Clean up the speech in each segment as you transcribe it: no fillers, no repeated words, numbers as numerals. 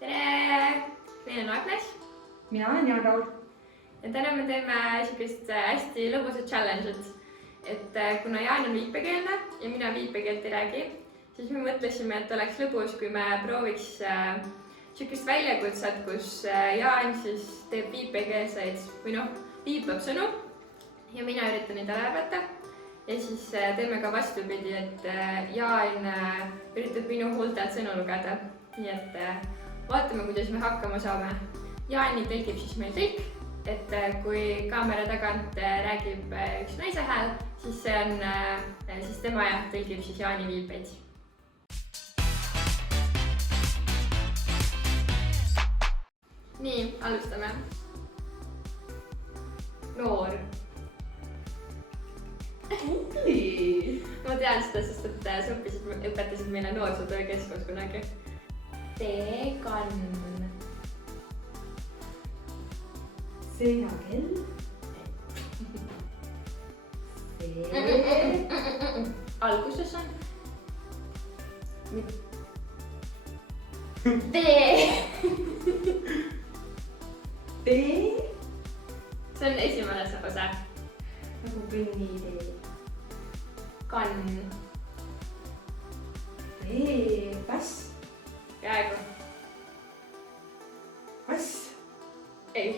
tere! Mina olen Agnes. Mina olen Jaan-Raul. Ja täna me teeme sellist hästi lõbusat challenge'it. Et kuna Jaan on viipekeelne ja mina viipekeelt ei räägi, siis me mõtlesime, et oleks lõbus, kui me prooviks sellist väljakutset, kus Jaan siis teeb viipekeelseid või viipab sõnu ja mina üritan neid ära arvata. Ja siis teeme ka vastupidi, et Jaan üritab minu huultelt sõnu lugeda. Nii et vaatame, kuidas me hakkama saame. Jaani tõlgib siis meil tõlk, et kui kaamera tagant räägib üks naise hääl, siis see on siis tema ja tõlgib siis Jaani viipeid. Nii, alustame. Noor. Ma tean seda, sest et sa õpetasid meile noorsootöö keskus kunagi. Vegan. Seakell. Alguses on. Tee. Tee. See on esimene osa. Nagu kõnnitee. Kann. Pass. Käegu. Pass. Ei.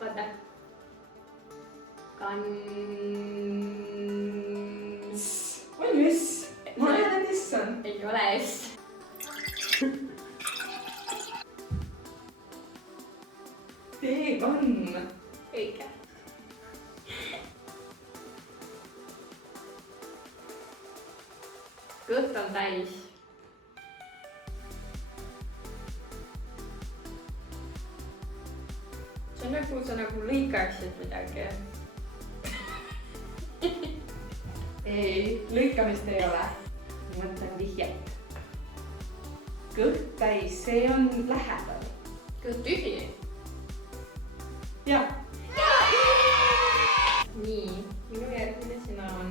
Vaata. Kann. On ju S? Ma näen, et S on. Ei ole S. Teekann. Õige. Kõht on täis. See on nagu sa nagu lõikaksid midagi. Ei, lõikamist ei ole. Ma mõtlen vihjet. Kõht täis, see on lähedal. Kõht tühi. Jah. Nii, minu järgmine sõna on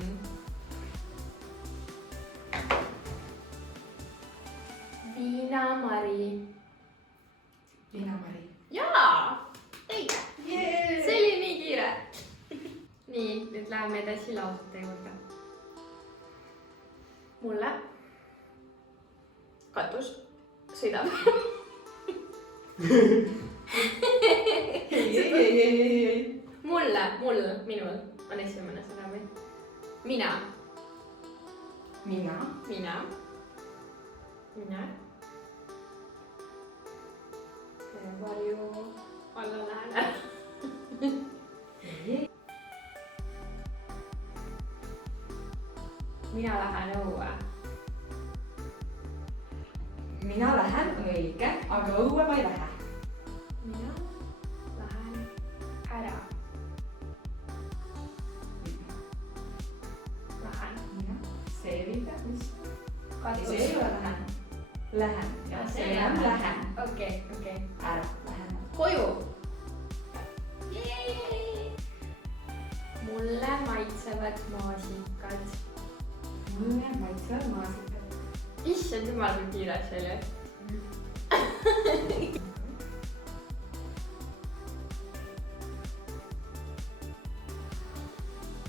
Viinamari. Viinamari. Jaa! Õige! Jee! See oli nii kiire. Nii, nüüd läheme edasi lausete juurde. Mulle katus sõidab. Ei. Minul on esimene sõna või? Mina. Varju alla lääne. Mina lähen õue. Mina lähen, on õige, aga õue ma ei lähe. Mina lähen ära. See ei viida, mis? Katus. See ei ole lähen. Lähen. Ja see on lähen. Okei. Ära, lähen. Koju. Mulle maitsevad maasikad. Mulle maitsevad maasikad. Issand jumal, kui kiire see oli.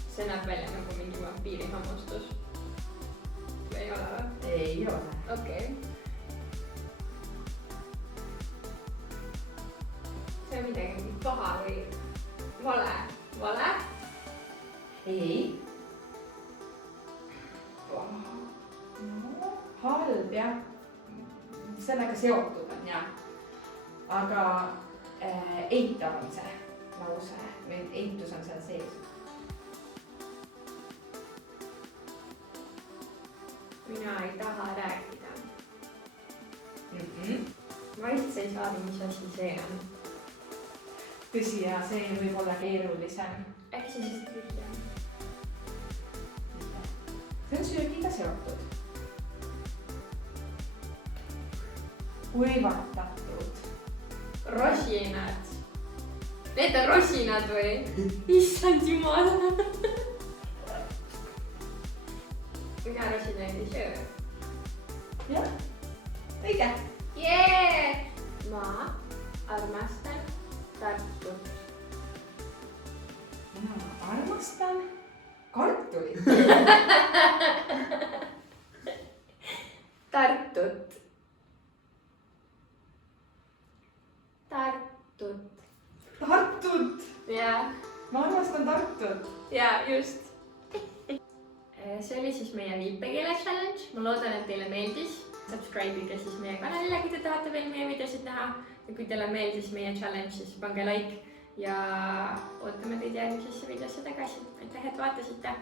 See näeb välja nagu mingi vampiiri hammustus. Või ei ole või? Ei ole. Okei. See on midagi paha või vale. Vale? Ei. Halb jah. Sellega seotud on jah. Aga eitav on see lause. Või eitus on seal sees. Mina ei taha rääkida. Ma lihtsalt ei saa, mis asi see on. Tõsi ja see võib olla keerulisem. Äkki see siis tühja? See on söögiga seotud. Kuivatatud. Rosinad. Need on rosinad või? Issand jumal. Mina rosinaid ei söö. jah, õige. Jee! Ma armastan Tartut. Mina armastan kartulit. Tartut. Tartut. Tartut. Jaa. Ma armastan Tartut. Jaa, just. See oli siis meie viipekeele challenge. Ma loodan, et teile meeldis. Subscribe'ige siis meie kanalile, kui te tahate veel meie videosid näha. Ja kui teile meeldis meie challenge, siis pange like. Ja ootame teid järgmisesse videosse tagasi. Aitäh, et vaatasite!